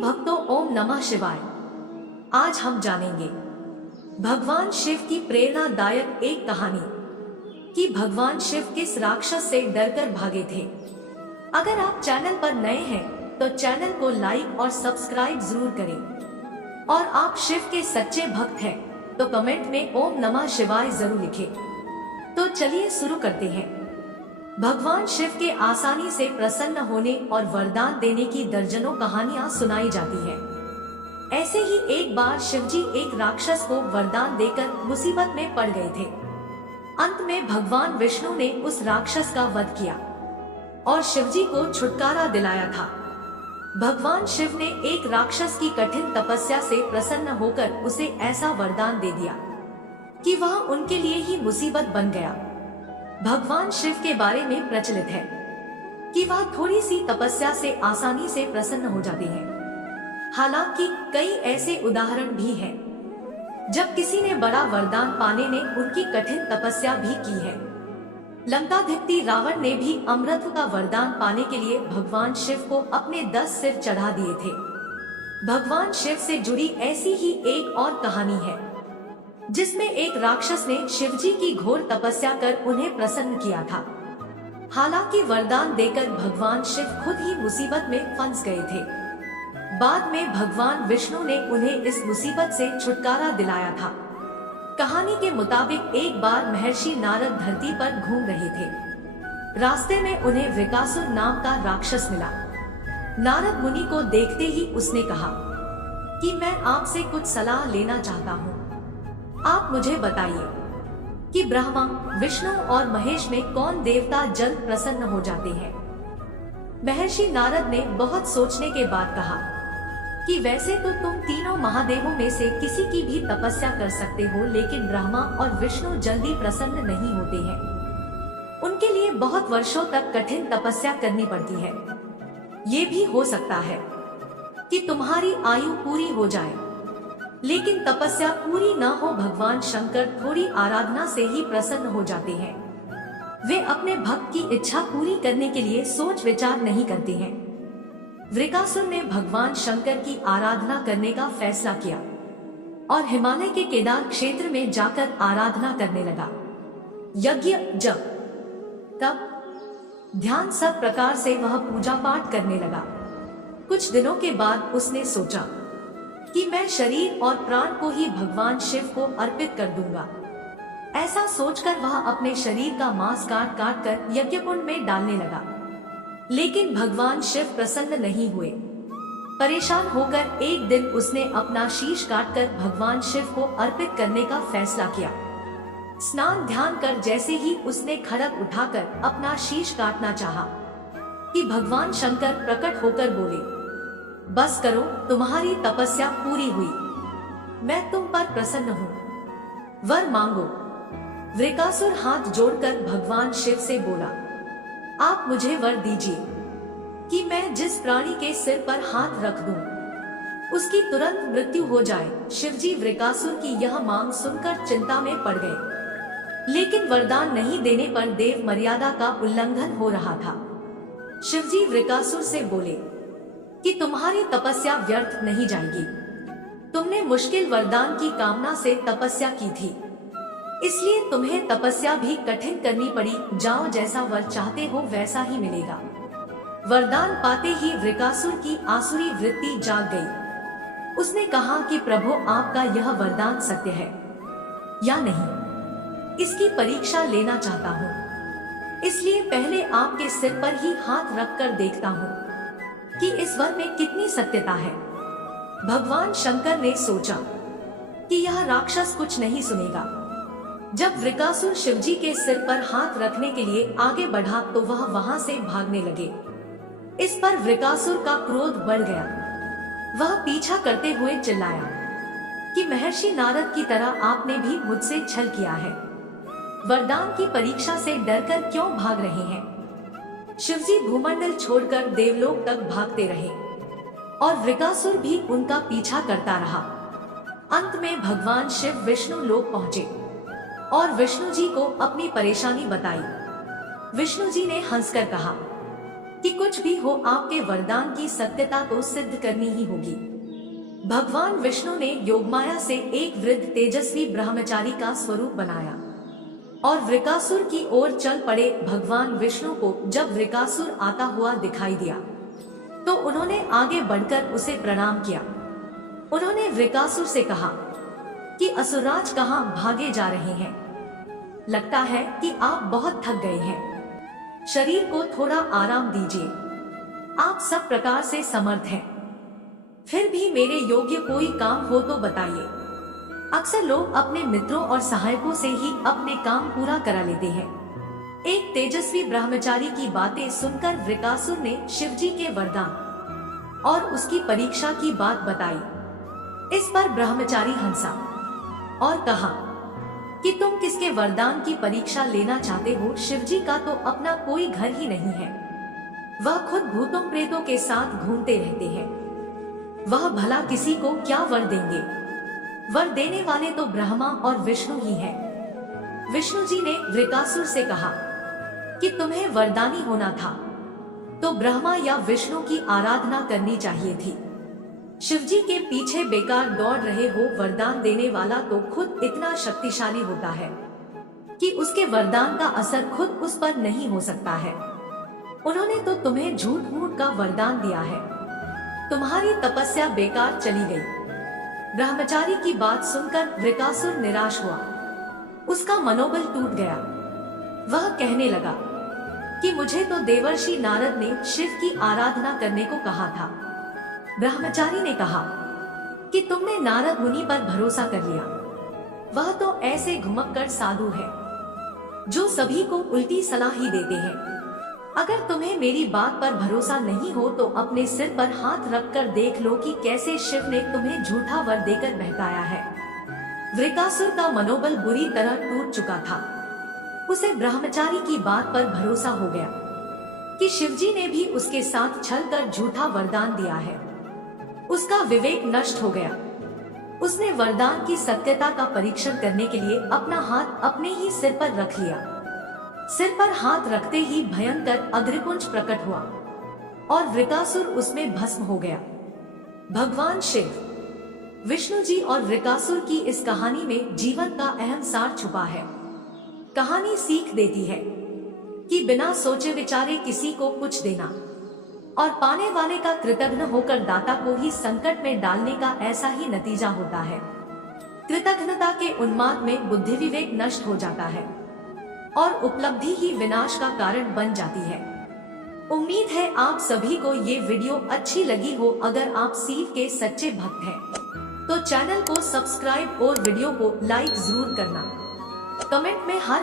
भक्तों, ओम नमः शिवाय। आज हम जानेंगे भगवान शिव की प्रेरणादायक एक कहानी कि भगवान शिव किस राक्षस से डरकर भागे थे। अगर आप चैनल पर नए हैं तो चैनल को लाइक और सब्सक्राइब जरूर करें, और आप शिव के सच्चे भक्त हैं तो कमेंट में ओम नमः शिवाय जरूर लिखें। तो चलिए शुरू करते हैं। भगवान शिव के आसानी से प्रसन्न होने और वरदान देने की दर्जनों कहानियां सुनाई जाती हैं। ऐसे ही एक बार शिवजी एक राक्षस को वरदान देकर मुसीबत में पड़ गए थे। अंत में भगवान विष्णु ने उस राक्षस का वध किया और शिवजी को छुटकारा दिलाया था। भगवान शिव ने एक राक्षस की कठिन तपस्या से प्रसन्न होकर उसे ऐसा वरदान दे दिया कि वह उनके लिए ही मुसीबत बन गया। भगवान शिव के बारे में प्रचलित है कि वह थोड़ी सी तपस्या से आसानी से प्रसन्न हो जाते हैं। हालांकि कई ऐसे उदाहरण भी हैं जब किसी ने बड़ा वरदान पाने ने उनकी कठिन तपस्या भी की है। लंकाधिपति रावण ने भी अमृत का वरदान पाने के लिए भगवान शिव को अपने 10 सिर चढ़ा दिए थे। भगवान शिव से जुड़ी ऐसी ही एक और कहानी है जिसमें एक राक्षस ने शिवजी की घोर तपस्या कर उन्हें प्रसन्न किया था। हालांकि वरदान देकर भगवान शिव खुद ही मुसीबत में फंस गए थे। बाद में भगवान विष्णु ने उन्हें इस मुसीबत से छुटकारा दिलाया था। कहानी के मुताबिक एक बार महर्षि नारद धरती पर घूम रहे थे। रास्ते में उन्हें वृकासुर नाम का राक्षस मिला। नारद मुनि को देखते ही उसने कहा कि मैं आपसे कुछ सलाह लेना चाहता हूँ। आप मुझे बताइए कि ब्रह्मा, विष्णु और महेश में कौन देवता जल्द प्रसन्न हो जाते हैं। महर्षि नारद ने बहुत सोचने के बाद कहा कि वैसे तो तुम तीनों महादेवों में से किसी की भी तपस्या कर सकते हो, लेकिन ब्रह्मा और विष्णु जल्दी प्रसन्न नहीं होते हैं। उनके लिए बहुत वर्षों तक कठिन तपस्या करनी पड़ती है। ये भी हो सकता है कि तुम्हारी आयु पूरी हो जाए, लेकिन तपस्या पूरी न हो। भगवान शंकर थोड़ी आराधना से ही प्रसन्न हो जाते हैं। वे अपने भक्त की इच्छा पूरी करने के लिए सोच विचार नहीं करते हैं। वृकासुर ने भगवान शंकर की आराधना करने का फैसला किया और हिमालय के केदार क्षेत्र में जाकर आराधना करने लगा। यज्ञ, जप, तप, ध्यान सब प्रकार से वह पूजा पाठ करने लगा। कुछ दिनों के बाद उसने सोचा कि मैं शरीर और प्राण को ही भगवान शिव को अर्पित कर दूंगा। ऐसा सोचकर वह अपने शरीर का मांस काट काट कर यज्ञ कुंड में डालने लगा, लेकिन भगवान शिव प्रसन्न नहीं हुए। परेशान होकर एक दिन उसने अपना शीश काटकर भगवान शिव को अर्पित करने का फैसला किया। स्नान ध्यान कर जैसे ही उसने खड़ग उठाकर अपना शीश काटना चाहा कि भगवान शंकर प्रकट होकर बोले, बस करो, तुम्हारी तपस्या पूरी हुई, मैं तुम पर प्रसन्न हूँ, वर मांगो। वृकासुर हाथ जोड़कर भगवान शिव से बोला, आप मुझे वर दीजिए कि मैं जिस प्राणी के सिर पर हाथ रख दूं, उसकी तुरंत मृत्यु हो जाए। शिवजी वृकासुर की यह मांग सुनकर चिंता में पड़ गए, लेकिन वरदान नहीं देने पर देव मर्यादा का उल्लंघन हो रहा था। शिवजी वृकासुर से बोले कि तुम्हारी तपस्या व्यर्थ नहीं जाएगी। तुमने मुश्किल वरदान की कामना से तपस्या की थी, इसलिए तुम्हें तपस्या भी कठिन करनी पड़ी। जाओ, जैसा वर चाहते हो वैसा ही मिलेगा। वरदान पाते ही वृकासुर की आसुरी वृत्ति जाग गई। उसने कहा कि प्रभु, आपका यह वरदान सत्य है या नहीं, इसकी परीक्षा लेना चाहता हूँ। इसलिए पहले आपके सिर पर ही हाथ रखकर देखता हूँ कि इस वर में कितनी सत्यता है। भगवान शंकर ने सोचा कि यह राक्षस कुछ नहीं सुनेगा। जब वृकासुर शिवजी के सिर पर हाथ रखने के लिए आगे बढ़ा तो वह वहां से भागने लगे। इस पर वृकासुर का क्रोध बढ़ गया। वह पीछा करते हुए चिल्लाया कि महर्षि नारद की तरह आपने भी मुझसे छल किया है। वरदान की परीक्षा से डरकर क्यों भाग रहे हैं। शिवजी भूमंडल छोड़कर देवलोक तक भागते रहे और वृकासुर भी उनका पीछा करता रहा। अंत में भगवान शिव विष्णु लोक पहुंचे और विष्णु जी को अपनी परेशानी बताई। विष्णु जी ने हंसकर कहा कि कुछ भी हो आपके वरदान की सत्यता को सिद्ध करनी ही होगी। भगवान विष्णु ने योगमाया से एक वृद्ध तेजस्वी ब्रह्मचारी का स्वरूप बनाया और वृकासुर की ओर चल पड़े। भगवान विष्णु को जब वृकासुर आता हुआ दिखाई दिया तो उन्होंने आगे बढ़कर उसे प्रणाम किया। उन्होंने वृकासुर से कहा कि असुरराज कहाँ भागे जा रहे हैं? लगता है कि आप बहुत थक गए हैं। शरीर को थोड़ा आराम दीजिए। आप सब प्रकार से समर्थ हैं। फिर भी मेरे योग्य कोई काम हो तो बताइए। अक्सर लोग अपने मित्रों और सहायकों से ही अपने काम पूरा करा लेते हैं। एक तेजस्वी ब्रह्मचारी की बातें सुनकर वृकासुर ने शिवजी के वरदान और उसकी परीक्षा की बात बताई। इस पर ब्रह्मचारी हंसा और कहा कि तुम किसके वरदान की परीक्षा लेना चाहते हो? शिवजी का तो अपना कोई घर ही नहीं है। वह खुद भूतों प्रेतों के साथ घूमते रहते हैं। वह भला किसी को क्या वर देंगे? वर देने वाले तो ब्रह्मा और विष्णु ही हैं। विष्णु जी ने वृकासुर से कहा कि तुम्हें वरदानी होना था तो ब्रह्मा या विष्णु की आराधना करनी चाहिए थी। शिवजी के पीछे बेकार दौड़ रहे हो। वरदान देने वाला तो खुद इतना शक्तिशाली होता है कि उसके वरदान का असर खुद उस पर नहीं हो सकता है। उन्होंने तो तुम्हें झूठ मूठ का वरदान दिया है। तुम्हारी तपस्या बेकार चली गई। ब्रह्मचारी की बात सुनकर वृकासुर निराश हुआ। उसका मनोबल टूट गया। वह कहने लगा कि मुझे तो देवर्षि नारद ने शिव की आराधना करने को कहा था। ब्रह्मचारी ने कहा कि तुमने नारद मुनि पर भरोसा कर लिया। वह तो ऐसे घुमक्कड़ साधु है जो सभी को उल्टी सलाह ही देते हैं। अगर तुम्हें मेरी बात पर भरोसा नहीं हो तो अपने सिर पर हाथ रखकर देख लो कि कैसे शिव ने तुम्हें झूठा वर देकर बहकाया है। वृकासुर का मनोबल बुरी तरह टूट चुका था। उसे ब्रह्मचारी की बात पर भरोसा हो गया कि शिवजी ने भी उसके साथ छल कर झूठा वरदान दिया है। उसका विवेक नष्ट हो गया। उसने वरदान की सत्यता का परीक्षण करने के लिए अपना हाथ अपने ही सिर पर रख लिया। सिर पर हाथ रखते ही भयंकर अग्निपुंज प्रकट हुआ और वृकासुर उसमें भस्म हो गया। भगवान शिव, विष्णु जी और वृकासुर की इस कहानी में जीवन का अहम सार छुपा है। कहानी सीख देती है कि बिना सोचे विचारे किसी को कुछ देना और पाने वाले का कृतज्ञ होकर दाता को ही संकट में डालने का ऐसा ही नतीजा होता है। कृतज्ञता के उन्माद में बुद्धि विवेक नष्ट हो जाता है और उपलब्धि ही विनाश का कारण बन जाती है। उम्मीद है आप सभी को ये वीडियो अच्छी लगी हो। अगर आप शिव के सच्चे भक्त हैं तो चैनल को सब्सक्राइब और वीडियो को लाइक जरूर करना। कमेंट में हर